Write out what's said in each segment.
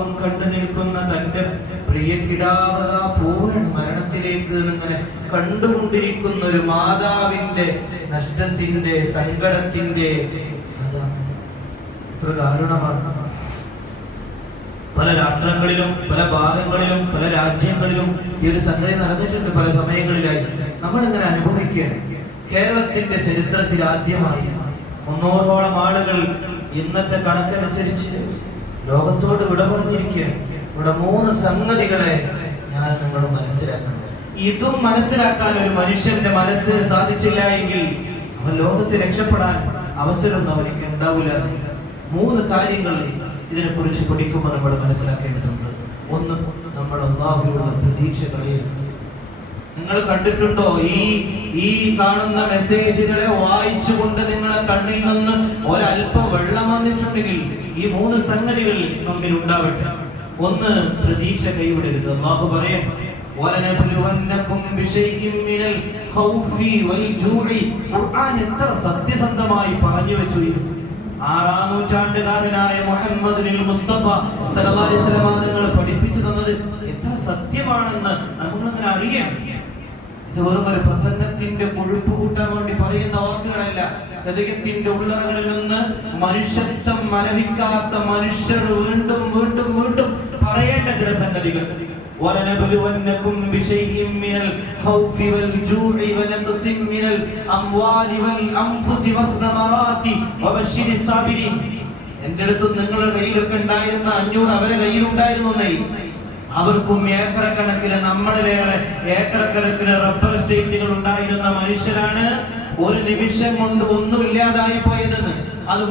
കണ്ടു നിൽക്കുന്ന തന്റെ പ്രിയ കിടാവത പൂർണ്ണ മരണത്തിലേക്ക് ഇങ്ങനെ കണ്ടുകൊണ്ടിരിക്കുന്ന ഒരു മാതാവിന്റെ നഷ്ടത്തിന്റെ സങ്കടത്തിന്റെ എത്ര ദാരുണമാണ്. പല രാഷ്ട്രങ്ങളിലും പല ഭാഗങ്ങളിലും പല രാജ്യങ്ങളിലും ഈ ഒരു സംഗതി നടന്നിട്ടുണ്ട്. പല സമയങ്ങളിലായി നമ്മളിങ്ങനെ അനുഭവിക്കുക. കേരളത്തിന്റെ ചരിത്രത്തിൽ ആദ്യമായി 300ഓളം ആളുകൾ ഇന്നത്തെ കണക്കനുസരിച്ച് ലോകത്തോട് വിട പറഞ്ഞിരിക്കുകയാണ്. ഇവിടെ 3 സംഗതികളെ ഞാൻ നിങ്ങൾ മനസ്സിലാക്കണം. ഇതും മനസ്സിലാക്കാൻ ഒരു മനുഷ്യന്റെ മനസ്സ് സാധിച്ചില്ല എങ്കിൽ അവൻ ലോകത്ത് രക്ഷപ്പെടാൻ അവസരം അവർക്ക് ഉണ്ടാവില്ല. 3 കാര്യങ്ങൾ ഇതിനെ കുറിച്ച് പഠിക്കുമ്പോൾ നമ്മൾ മനസ്സിലാക്കേണ്ടതുണ്ട്. ഒന്ന്, നമ്മുടെ അല്ലാഹുവിലുള്ള പ്രതീക്ഷകളെ നിങ്ങൾ കണ്ടിട്ടുണ്ടോ? ഈ കാണുന്ന മെസ്സേജുകളെ വായിച്ചുകൊണ്ട് നിങ്ങളെ കണ്ണിൽ നിന്ന് ഒരല്പം വെള്ളം വന്നിട്ടുണ്ടെങ്കിൽ ഈ 3 സംഗതികൾ നമ്മിൽ ഉണ്ടാവട്ടെ. ഒന്ന്, പ്രതീക്ഷ കൈവിടരുത്. അല്ലാഹു പറയും, വലനബ്ലുവന്നകും ബിശൈഇൻ മിനൽ ഖൗഫി വൽ ജൂഇ. ഖുർആൻ എത്ര സത്യസന്ധമായി പറഞ്ഞു വെച്ചു. 6ാം നൂറ്റാണ്ടുകാരനായ മുഹമ്മദുൽ മുസ്തഫ സല്ലല്ലാഹു അലൈഹി വസല്ലം തങ്ങൾ പഠിപ്പിച്ചു തന്നത് എത്ര സത്യമാണെന്ന് നമ്മളങ്ങനെ അറിയാം. ഇത് വെറും ഒരു പ്രസംഗത്തിന്റെ കൊഴുപ്പ് കൂട്ടാൻ വേണ്ടി പറയുന്ന വാക്കുകളല്ല. ഹൃദയത്തിന്റെ ഉള്ളറകളിൽ നിന്ന് മനുഷ്യത്വം മരവിക്കാത്ത മനുഷ്യർ വീണ്ടും വീണ്ടും വീണ്ടും പറയേണ്ട ചില സംഗതികൾ. وَلَنَبْلُوَنَّكُمْ بِشَيْءٍ مِّنَ الْخَوْفِ وَالْجُوعِ وَنَقْصٍ مِّنَ الْأَمْوَالِ وَالْأَنفُسِ وَالثَّمَرَاتِ وَبَشِّرِ الصَّابِرِينَ. എൻ്റെ അടുത്തും നിങ്ങളുടെ കയ്യിലൊക്കെ ഉണ്ടായിരുന്ന 500 അവരെ കയ്യിലുണ്ടായിരുന്നു. അവർക്കും ഏക്കറക്കണക്കിന്, നമ്മളിലേറെ ഏക്കറക്കണക്കിന് റബ്ബർ എസ്റ്റേറ്റുകൾ ഉണ്ടായിരുന്ന മനുഷ്യരാണ് ഒരു നിമിഷം കൊണ്ട് ഒന്നുമില്ലാതായി പോയതെന്ന്. അത്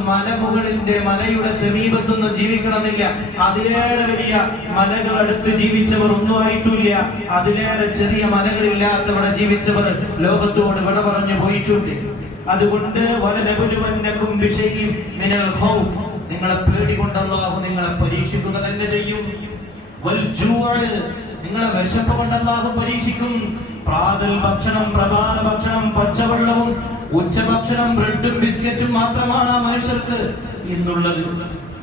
മലയുടെ സമീപത്തൊന്നും ജീവിക്കണമെന്നില്ല. അതിലേറെ വലിയ മലകൾ അടുത്ത് ജീവിച്ചവർ ഒന്നും ആയിട്ടില്ല. അതിലേറെ ചെറിയ മലകളില്ലാത്തവിടെ ജീവിച്ചവർ ലോകത്തോട് വിട പറഞ്ഞു പോയിട്ടുണ്ട്. അതുകൊണ്ട് വലനബ്ലുവന്നകും ബിശൈഇൻ മിനൽ ഖൗഫ്, നിങ്ങളെ പേടികൊണ്ട് അല്ലാഹു നിങ്ങളെ പരീക്ഷിക്കുക തന്നെ ചെയ്യും. വൽ ജൂഅ്, നിങ്ങളെ വിശപ്പ് കൊണ്ട് അല്ലാഹു പരീക്ഷിക്കും. പ്രാതൽ ഭക്ഷണം, പ്രഭാത ഭക്ഷണം പച്ചവെള്ളവും ഉച്ചഭക്ഷണം ബ്രെഡും ബിസ്ക്കറ്റും മാത്രമാണ് ആ മനുഷ്യർക്ക് ഇന്നുള്ളത്.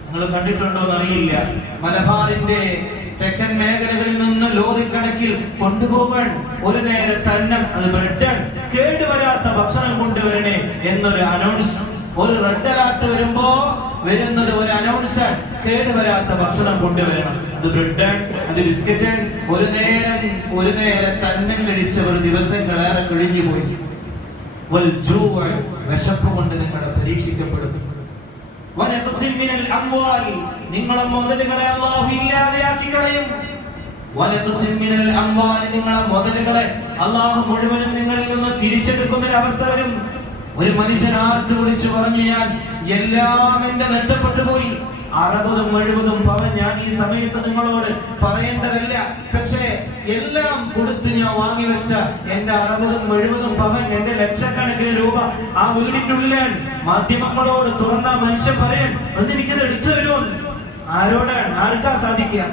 നിങ്ങൾ കണ്ടിട്ടുണ്ടോ എന്നറിയില്ല. മലബാറിന്റെ തെക്കൻ മേഖലകളിൽ നിന്ന് ലോറി കണക്കിൽ കൊണ്ടുപോകാൻ ഒരു നേരത്തെ അന്നം, അത് ബ്രെഡാണ്, കേടുവരാത്ത ഭക്ഷണം കൊണ്ടുവരണേ എന്നൊരു അനൗൺസ്. ഒരു റെഡ് അലർട്ട് വരുമ്പോ വരുന്നത് ഒരു അനൗൺസാണ്, കേടുവരാത്ത ഭക്ഷണം കൊണ്ടുവരണം. അത് ബ്രെഡാണ്, അത് ബിസ്ക്കറ്റാണ്. ഒരു നേരത്തെ അന്നം കഴിച്ചവർ ദിവസങ്ങളേറെ കഴിഞ്ഞു പോയി. വിശപ്പ് കൊണ്ട് നിങ്ങളെ പരീക്ഷിക്കപ്പെടും. നിങ്ങളെ മുതലുകളെ അല്ലാഹു ഇല്ലാതെയാക്കി കളയും. നിങ്ങളെ മുതലുകളെ അല്ലാഹു മുഴുവനും നിങ്ങളിൽ നിന്ന് തിരിച്ചെടുക്കുന്ന ഒരു അവസ്ഥ വരും. ഒരു മനുഷ്യൻ ആർത്ത് വിളിച്ചു പറഞ്ഞു, ഞാൻ എല്ലാം എന്റെ നഷ്ടപ്പെട്ടു പോയി, 60-70 പവൻ ഞാൻ ഈ സമയത്ത് നിങ്ങളോട് പറയേണ്ടതല്ല, പക്ഷേ എല്ലാം കൊടുത്ത് ഞാൻ വാങ്ങിവെച്ച എന്റെ 60-70 പവൻ, എന്റെ ലക്ഷക്കണക്കിന് രൂപ ആ വീടിന്റെ ഉള്ളിലാണ്. മാധ്യമങ്ങളോട് തുറന്ന മനുഷ്യൻ പറയാൻ, എനിക്കത് എടുത്തു വരുമോ? ആരോടാണ്? ആർക്കാ സാധിക്കുക?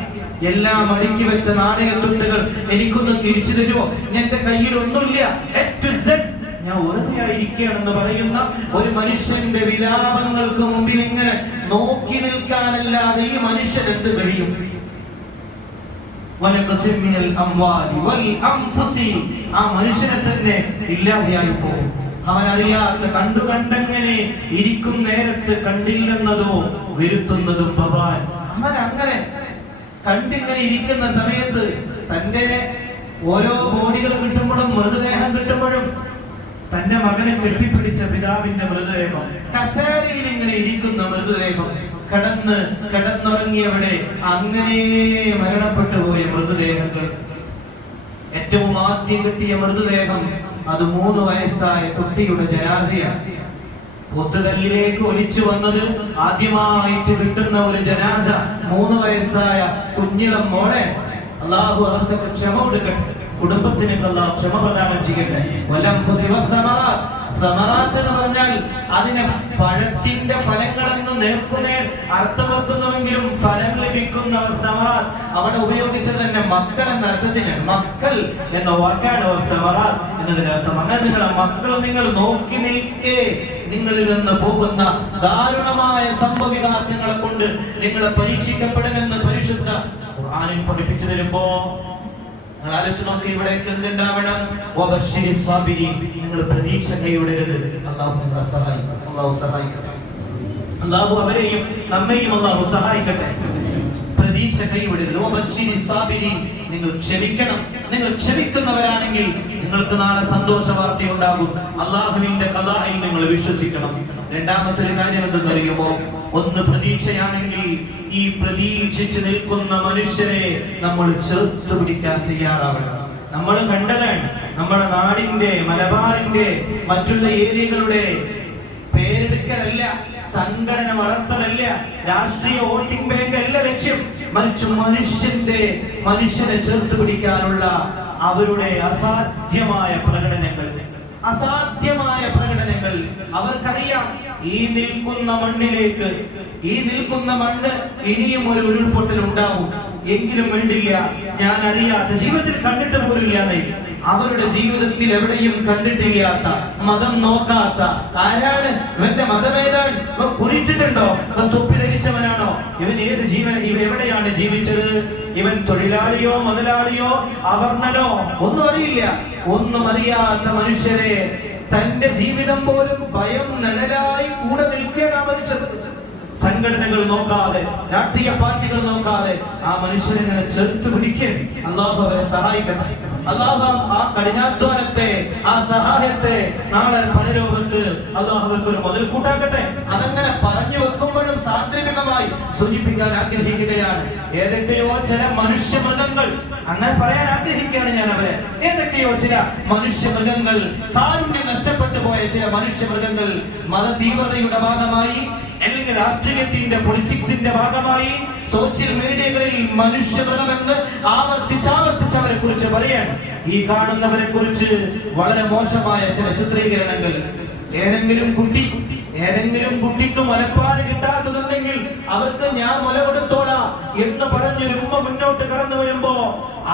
എല്ലാം അടുക്കി വെച്ച നാണയത്തുണ്ടുകൾ എനിക്കൊന്ന് തിരിച്ചു തരുമോ? എന്റെ കയ്യിൽ ഒന്നുമില്ല, ഞാൻ വെറുതെയായിരിക്കുകയാണെന്ന് പറയുന്ന ഒരു മനുഷ്യന്റെ വിലാപങ്ങൾക്ക് മുമ്പിൽ ഇങ്ങനെ നോക്കി നിൽക്കാനല്ലാതെ ഈ മനുഷ്യൻ എന്ത് കഴിയും? ആ മനുഷ്യനെ തന്നെ ഇല്ലാതെയായി പോകും. അവൻ അറിയാത്ത കണ്ടെങ്ങനെ ഇരിക്കും നേരത്ത് കണ്ടില്ലെന്നതോ വരുത്തുന്നതും ഭവാൻ. അവൻ അങ്ങനെ കണ്ടിങ്ങനെ ഇരിക്കുന്ന സമയത്ത് തന്റെ ഓരോ ബോഡികൾ കിട്ടുമ്പോഴും മൃതദേഹം കിട്ടുമ്പോഴും തന്റെ മകനെ കെട്ടിപ്പിടിച്ച പിതാവിന്റെ മൃതദേഹം, കസേരയിൽ ഇങ്ങനെ ഇരിക്കുന്ന മൃതദേഹം, കിടന്നുറങ്ങിയവിടെ അങ്ങനെ മരണപ്പെട്ടു പോയ മൃതദേഹങ്ങൾ. ഏറ്റവും ആദ്യം കിട്ടിയ മൃതദേഹം അത് 3 വയസ്സായ കുട്ടിയുടെ ജനാസയാണ്. പൊത്തുകല്ലിലേക്ക് ഒലിച്ചു വന്നത് ആദ്യമായിട്ട് കിട്ടുന്ന ഒരു ജനാസ 3 വയസ്സായ കുഞ്ഞിളം മോളെ. അല്ലാഹു അവർക്കൊക്കെ ക്ഷമ കൊടുക്കട്ടെ, കുടുംബത്തിന് അല്ലാഹു ക്ഷമ പ്രദാനം ചെയ്യട്ടെ. സമറാത്ത് എന്ന് പറഞ്ഞാൽ അതിനെ പഴത്തിന്റെ ഫലങ്ങളെന്ന് നേർക്കുനേർ അർത്ഥം വെക്കുന്നുവെങ്കിലും ഫലം ലഭിക്കുന്ന സമറാത്ത് അവിടെ ഉപയോഗിച്ചത് തന്നെ മക്കൾ എന്ന അർത്ഥത്തിനാണ്. മക്കൾ എന്ന വാക്കാണ് സമറാത്ത് എന്നതിന്റെ അർത്ഥം. അങ്ങനെ നിങ്ങളെ മക്കൾ നിങ്ങൾ നോക്കി നിൽക്കേ നിങ്ങളിൽ നിന്ന് പോകുന്ന ദാരുണമായ സംഭവവികാസങ്ങളെ കൊണ്ട് നിങ്ങളെ പരീക്ഷിക്കപ്പെടുമെന്ന് പരിശുദ്ധ ഖുർആനിൽ പഠിപ്പിച്ചു തരുമ്പോ ആലോചിച്ച് നോക്കി. ഇവിടെ എന്തുണ്ടാവണം? നിങ്ങൾ പ്രതീക്ഷ കൈവിടരുത്. അള്ളാഹു നിങ്ങളെ സഹായിക്കും. അള്ളാഹു സഹായിക്കട്ടെ. അള്ളാഹു അവരെയും നമ്മയും അള്ളാഹു സഹായിക്കട്ടെ. പ്രതീക്ഷ കൈവിടരുത്. നിങ്ങൾ ക്ഷമിക്കണം. നിങ്ങൾ ക്ഷമിക്കുന്നവരാണെങ്കിൽ നിങ്ങൾക്ക് നാളെ സന്തോഷ വാർത്തയുണ്ടാകും. അള്ളാഹുവിന്റെ ഖദാഇൽ നിങ്ങൾ വിശ്വസിക്കണം. രണ്ടാമത്തെ ഒരു കാര്യം എന്തെന്നറിയുമോ? ഒന്ന് പ്രതീക്ഷയാണെങ്കിൽ ഈ പ്രതീക്ഷിച്ച് നിൽക്കുന്ന മനുഷ്യരെ നമ്മൾ ചേർത്ത് പിടിക്കാൻ തയ്യാറാവണം. നമ്മൾ കണ്ടതാണ് നമ്മുടെ നാടിന്റെ മലബാറിന്റെ മറ്റുള്ള ഏരിയകളുടെ പേരെടുക്കലല്ല, സംഘടന വളർത്തലല്ല, രാഷ്ട്രീയ വോട്ടിംഗ് ബാങ്ക് അല്ല ലക്ഷ്യം. മറിച്ച് മനുഷ്യനെ ചേർത്ത് പിടിക്കാനുള്ള അവരുടെ അസാധ്യമായ പ്രകടനങ്ങൾ അവർക്കറിയാം. ഈ നിൽക്കുന്ന മണ്ണ് ഇനിയും ഒരു ഉരുൾപൊട്ടൽ ഉണ്ടാവും. എങ്കിലും വേണ്ടില്ല, ഞാൻ അറിയാത്ത, ജീവിതത്തിൽ കണ്ടിട്ട് പോലില്ലാതെ, അവരുടെ ജീവിതത്തിൽ എവിടെയും കണ്ടിട്ടില്ലാത്ത, മതം നോക്കാത്ത ആരാണ്? ഇവന്റെ മതമേതാണ്? ഇവൻ കുറിച്ചിട്ടുണ്ടോ? ഇവൻ തൊപ്പി ധരിച്ചവനാണോ? ഇവൻ ഇവൻ എവിടെയാണ് ജീവിച്ചത്? ഇവൻ തൊഴിലാളിയോ മുതലാളിയോ അവർണനോ ഒന്നും അറിയില്ല. ഒന്നും അറിയാത്ത മനുഷ്യരെ തന്റെ ജീവിതം പോലും ഭയം നിഴലായി കൂടെ നിൽക്കുകയാണ് മനുഷ്യർ. സംഘടനകൾ നോക്കാതെ, രാഷ്ട്രീയ പാർട്ടികൾ നോക്കാതെ ആ മനുഷ്യരെ ചേർത്ത് പിടിക്കാൻ അള്ളാഹു അവരെ സഹായിക്കട്ടെ. അള്ളാഹു ആ കഠിനാധ്വാനത്തെ, ആ സഹായത്തെ നാളെ പരലോകത്ത് അള്ളാഹു അവർക്കൊരു മുതൽക്കൂട്ടാക്കട്ടെ. അതങ്ങനെ പറഞ്ഞു വെക്കുമ്പോഴും സാന്ദർഭികമായി സൂചിപ്പിക്കാൻ ആഗ്രഹിക്കുകയാണ്. ഏതൊക്കെയോ ചില മനുഷ്യമൃഗങ്ങൾ, അങ്ങനെ പറയാൻ ആഗ്രഹിക്കുകയാണ് ഞാൻ അവരെ. ഏതൊക്കെയോ ചില മനുഷ്യമൃഗങ്ങൾ, കാരുണ്യം നഷ്ടപ്പെട്ടു പോയ ചില മനുഷ്യമൃഗങ്ങൾ മത തീവ്രതയുടെ ഭാഗമായി, അല്ലെങ്കിൽ രാഷ്ട്രീയത്തിന്റെ പൊളിറ്റിക്സിന്റെ ഭാഗമായി സോഷ്യൽ മീഡിയകളിൽ മനുഷ്യമൃഗമെന്ന് ആവർത്തിച്ച് അവരെ കുറിച്ച് പറയാൻ, ഈ കാണുന്നവരെ കുറിച്ച് വളരെ മോശമായ ചില ചിത്രീകരണങ്ങൾ. ഏതെങ്കിലും കുട്ടിക്ക് മുലപ്പാല് കിട്ടാത്തതുണ്ടെങ്കിൽ അവർക്ക് ഞാൻ മുല കൊടുത്തോളാം എന്ന് പറഞ്ഞൊരു ഉമ്മ മുന്നോട്ട് കടന്നു വരുമ്പോ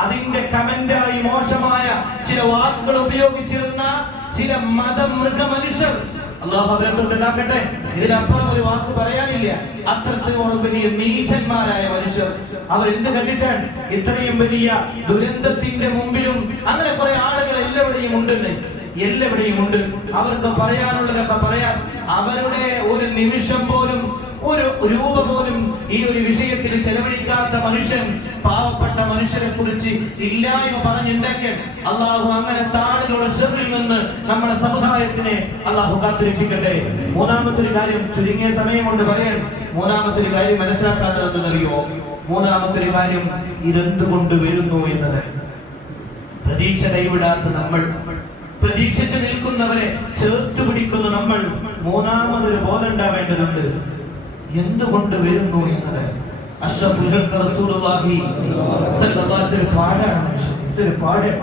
അതിന്റെ കമന്റായി മോശമായ ചില വാക്കുകൾ ഉപയോഗിച്ചിരുന്ന ചില മതമൃഗ മനുഷ്യർ, അല്ലാഹു അവരെ തൊട്ടുണ്ടാക്കട്ടെ, ഇതിനപ്പുറം ഒരു വാക്ക് പറയാനില്ല. അത്രത്തോളം വലിയ നീചന്മാരായ മനുഷ്യർ അവരെന്ത് കണ്ടിട്ടാണ് ഇത്രയും വലിയ ദുരന്തത്തിന്റെ മുമ്പിലും? അങ്ങനെ കുറെ ആളുകൾ എല്ലാവിടെയും ഉണ്ട്. അവർക്ക് പറയാനുള്ളതൊക്കെ പറയാൻ അവരുടെ ഒരു നിമിഷം പോലും, ഒരു രൂപ പോലും ഈ ഒരു വിഷയത്തിൽ ചെലവഴിക്കാത്ത മനുഷ്യൻ, പാവപ്പെട്ട മനുഷ്യരെ കുറിച്ച് ഇല്ലായ്മ പറഞ്ഞുണ്ടാക്കാൻ അള്ളാഹു അങ്ങനത്തെ ആളുകളുടെ ഷർറിൽ നിന്ന് നമ്മുടെ സമുദായത്തിനെ അള്ളാഹു കാത്തുരക്ഷിക്കട്ടെ. മൂന്നാമത്തെ കാര്യം, ചുരുങ്ങിയ സമയം കൊണ്ട് പറയാൻ, മൂന്നാമത്തെ കാര്യം മനസ്സിലാക്കാത്തതെന്നറിയോ? മൂന്നാമത്തെ കാര്യം ഇതെന്തുകൊണ്ട് വരുന്നു എന്നത്. പ്രതീക്ഷ കൈവിടാത്ത നമ്മൾ, പ്രതീക്ഷിച്ചു നിൽക്കുന്നവരെ ചേർത്ത് പിടിക്കുന്ന നമ്മൾ, മൂന്നാമതൊരു ബോധം ഉണ്ടാവേണ്ടതുണ്ട്. എന്തുകൊണ്ട് വരുന്നു എന്നത്. അഷ്റഫുൽ ഖൽഖ് റസൂലുള്ളാഹി സ്വല്ലല്ലാഹു അലൈഹി വസല്ലം പാടാണ്. ഇതൊരു പാടാണ്.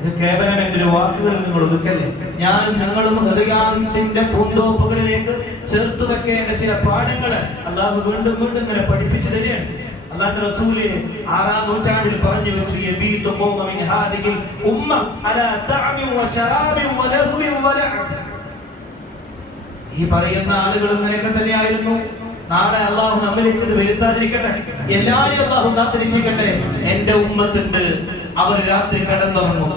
ഇത് കേവലം എൻ്റെ ഒരു വാക്കുകളിൽ നിങ്ങൾ ഒതുക്കല്ലേ. ഞാൻ നിങ്ങളും ഹൃദയത്തിന്റെ പൂന്തോപ്പുകളിലേക്ക് ചേർത്ത് വെക്കേണ്ട ചില പാഠങ്ങൾ അല്ലാഹു വീണ്ടും ഇങ്ങനെ പഠിപ്പിച്ചു തരികയാണ്. അല്ലാഹുവിന്റെ റസൂല് 6-ാം നൂറ്റാണ്ടിൽ പറഞ്ഞു വെച്ചു, യബീതു ഖൗമ മിൻ ഹാദിഹിൽ ഉമ്മ അലാ തഅമിൻ വശറാബിൻ വലഹുവിൻ വലഅബ്. ഈ പറയുന്ന ആളുകൾ ഇങ്ങനെയൊക്കെ തന്നെയായിരുന്നു. നാളെ അള്ളാഹു നമ്മിലേക്ക് ഇത് വരുത്താതിരിക്കട്ടെ. എല്ലാവരെയും അള്ളാഹു കാത്തിരിക്കട്ടെ. എന്റെ ഉമ്മത്തുണ്ട്, അവർ രാത്രി കിടന്നുറങ്ങും.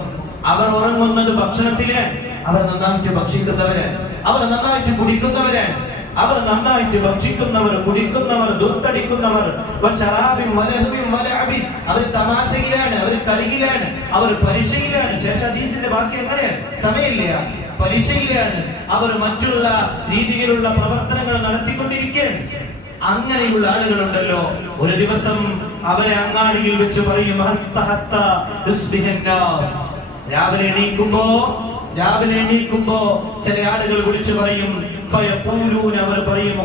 അവർ ഉറങ്ങുന്നത് ഭക്ഷണത്തിലാണ്. അവർ നന്നായിട്ട് ഭക്ഷിക്കുന്നവരാണ്. അവർ നന്നായിട്ട് കുടിക്കുന്നവരാണ്. അവർ നന്നായിട്ട് ഭക്ഷിക്കുന്നവർ, കുടിക്കുന്നവർ, ദുർത്തടിക്കുന്നവർ. അവർ തമാശയിലാണ്, അവർ കളിയിലാണ്, അവർ പരീക്ഷയിലാണ്. ശേഷാദീസിന്റെ ബാക്കി എങ്ങനെയാണ്? സമയമില്ല, പരീക്ഷയിലാണ്. അവർ മറ്റുള്ള രീതിയിലുള്ള പ്രവർത്തനങ്ങൾ നടത്തിക്കൊണ്ടിരിക്കുകയാണ്. അങ്ങനെയുള്ള ആളുകളുണ്ടല്ലോ, ഒരു ദിവസം അവരെ അങ്ങാടിയിൽ വെച്ച് പറയും, രാവിലെ എണീക്കുമ്പോ ചില ആളുകൾ വിളിച്ചു പറയും, അവർ പറയും,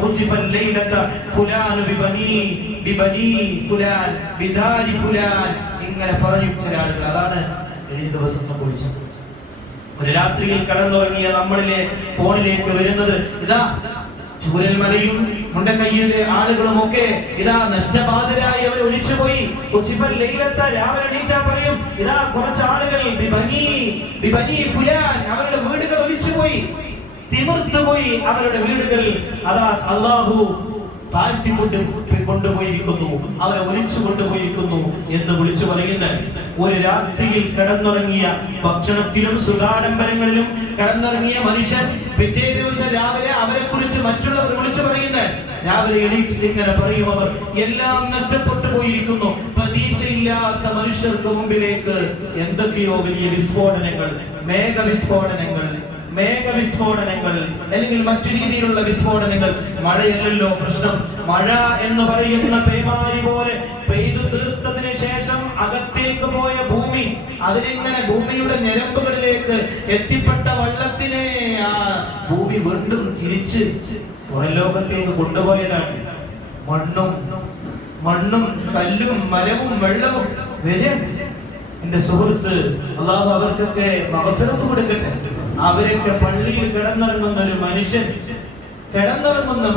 ഇങ്ങനെ പറയും ചില ആളുകൾ. അതാണ് കഴിഞ്ഞ ദിവസം സംഭവിച്ചത്. ഒരു രാത്രിയിൽ കടന്നുറങ്ങിയ നമ്മളിലെ ഫോണിലേക്ക് വരുന്നത് ഇതാ ചൂരൽമലയും മുണ്ടക്കയ്യിലെ ആളുകളും ഒക്കെ ഇതാ നഷ്ടബാധിതരായി അവർ ഒലിച്ചുപോയി. രാവിലെ എണീറ്റാ പറയും ഇതാ കുറച്ച് ആളുകൾ അവരുടെ വീടുകൾ ഒലിച്ചുപോയി, തിമിർത്തുപോയി അവരുടെ വീടുകൾ. അതാ അല്ലാഹു താഴ്ത്തി കൊണ്ടുപോയിരിക്കുന്നു, അവരെ ഒലിച്ചു കൊണ്ടുപോയിരിക്കുന്നു എന്ന് വിളിച്ചു പറയുന്ന ഒരു രാത്രിയിൽ കിടന്നുറങ്ങിയ ഭക്ഷണത്തിലും സുഖാഡംബരങ്ങളിലും കിടന്നുറങ്ങിയ മനുഷ്യൻ പിറ്റേ ദിവസം രാവിലെ അവരെ കുറിച്ച് മറ്റുള്ളവർ വിളിച്ചു പറയുന്ന രാവിലെ എണീറ്റിട്ട് ഇങ്ങനെ പറയും, അവർ എല്ലാം നഷ്ടപ്പെട്ടു പോയിരിക്കുന്നു. പ്രതീക്ഷയില്ലാത്ത മനുഷ്യർക്ക് മുമ്പിലേക്ക് എന്തൊക്കെയോ വലിയ വിസ്ഫോടനങ്ങൾ, മേഘവിസ്ഫോടനങ്ങൾ അല്ലെങ്കിൽ മറ്റു രീതിയിലുള്ള വിസ്ഫോടനങ്ങൾ. മഴയല്ലല്ലോ പ്രശ്നം. മഴ എന്ന് പറയുന്ന പേമാരി പോലെ പെയ്തു തീർത്തതിന് ശേഷം അകത്തേക്ക് പോയ ഭൂമി, അതിനെങ്ങനെ ഭൂമിയുടെ ഞരമ്പുകളിലേക്ക് എത്തിപ്പെട്ട വെള്ളത്തിനെ ആ ഭൂമി വീണ്ടും തിരിച്ച് പുറലോകത്തേക്ക് കൊണ്ടുപോയതാണ്. മണ്ണും കല്ലും മരവും വെള്ളവും വരെ. എന്റെ സുഹൃത്ത്, അല്ലാഹു അവർക്കൊക്കെ മഗ്ഫിറത്ത് കൊടുക്കട്ടെ. അവരൊക്കെ പള്ളിയിൽ കിടന്നിറങ്ങുന്ന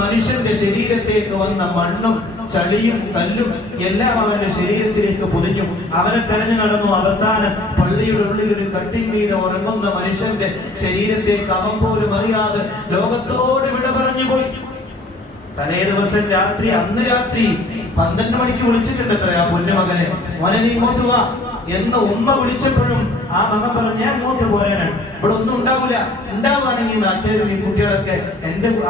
മനുഷ്യന്റെ ശരീരത്തേക്ക് വന്ന മണ്ണും ചളിയും കല്ലും എല്ലാം അവന്റെ ശരീരത്തിലേക്ക് പൊതിഞ്ഞു. അവനെ തെരഞ്ഞു നടന്നു. അവസാനം പള്ളിയുടെ ഉള്ളിൽ ഒരു കട്ടിൽ മീതെ ഉറങ്ങുന്ന മനുഷ്യന്റെ ശരീരത്തേക്ക് അവൻ പോലും അറിയാതെ ലോകത്തോട് വിട പറഞ്ഞു പോയി. തലേ ദിവസം രാത്രി, അന്ന് രാത്രി 12 മണിക്ക് വിളിച്ചിട്ടുണ്ട് എത്ര ആ പൊന്നുമകനെ, മോനെ നീ ഇങ്ങോട്ട് വാ എന്ന് ഉമ്മ വിളിച്ചപ്പോഴും ആ മകൻ പറഞ്ഞു, ഞാൻ അങ്ങോട്ട് പോരാനാണ്, ഇവിടെ ഒന്നും ഉണ്ടാവില്ല, ഉണ്ടാവുകയാണെങ്കിൽ നാട്ടുകാരും ഈ കുട്ടികളൊക്കെ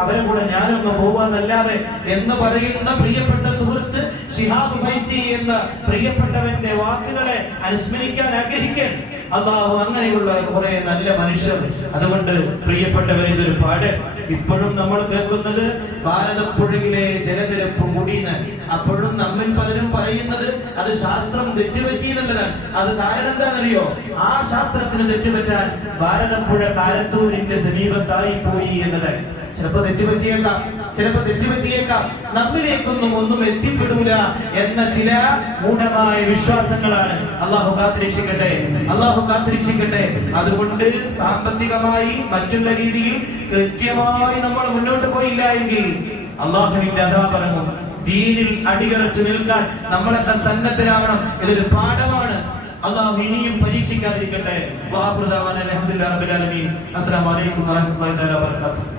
അവരെ കൂടെ ഞാനൊന്ന് പോവാന്നല്ലാതെ എന്ന് പറയുന്ന പ്രിയപ്പെട്ട സുഹൃത്ത് ഷിഹാബ് ഫൈസി എന്ന പ്രിയപ്പെട്ടവന്റെ വാക്കുകളെ അനുസ്മരിക്കാൻ ആഗ്രഹിക്കാൻ. അല്ലാഹു അങ്ങനെയുള്ള കുറെ നല്ല മനുഷ്യർ. അതുകൊണ്ട് പ്രിയപ്പെട്ടവർ, ഇതൊരു പാട്. ഇപ്പോഴും നമ്മൾ കേൾക്കുന്നത് ഭാരതപ്പുഴയിലെ ജലനിരപ്പ് കൂടിയെന്ന്. അപ്പോഴും നമ്മിൽ പലരും പറയുന്നത് അത് ശാസ്ത്രം തെറ്റുപറ്റിയെന്നുള്ളതാണ്. അത് കാരണം എന്താണെന്നറിയോ? ആ ശാസ്ത്രത്തിന് തെറ്റുപറ്റാൻ ഭാരതപ്പുഴ കാരത്തൂരിന്റെ സമീപത്തായി പോയി എന്നത്. ചിലപ്പോ തെറ്റുപറ്റിയേക്കാം. നമ്മിലേക്കൊന്നും എത്തിപ്പെടൂല എന്ന ചില മൂഢമായ വിശ്വാസങ്ങളാണ്. അല്ലാഹു കാത്തിരക്ഷിക്കട്ടെ. അതുകൊണ്ട് സാമ്പത്തികമായി മറ്റുള്ള രീതിയിൽ കൃത്യമായി നമ്മൾ മുന്നോട്ട് പോയില്ല എങ്കിൽ അല്ലാഹുവിന്റെ അദാബ് ഇറങ്ങും. ദീനിൽ അടിയുറച്ചു നിൽക്കാൻ നമ്മളൊക്കെ സന്നദ്ധരാവണം. ഇതൊരു പാഠമാണ്. അല്ലാഹു ഇനിയും പരീക്ഷിക്കാതിരിക്കട്ടെ. അസ്സലാമു അലൈക്കും വറഹ്മത്തുള്ളാഹി വബറകാതുഹു.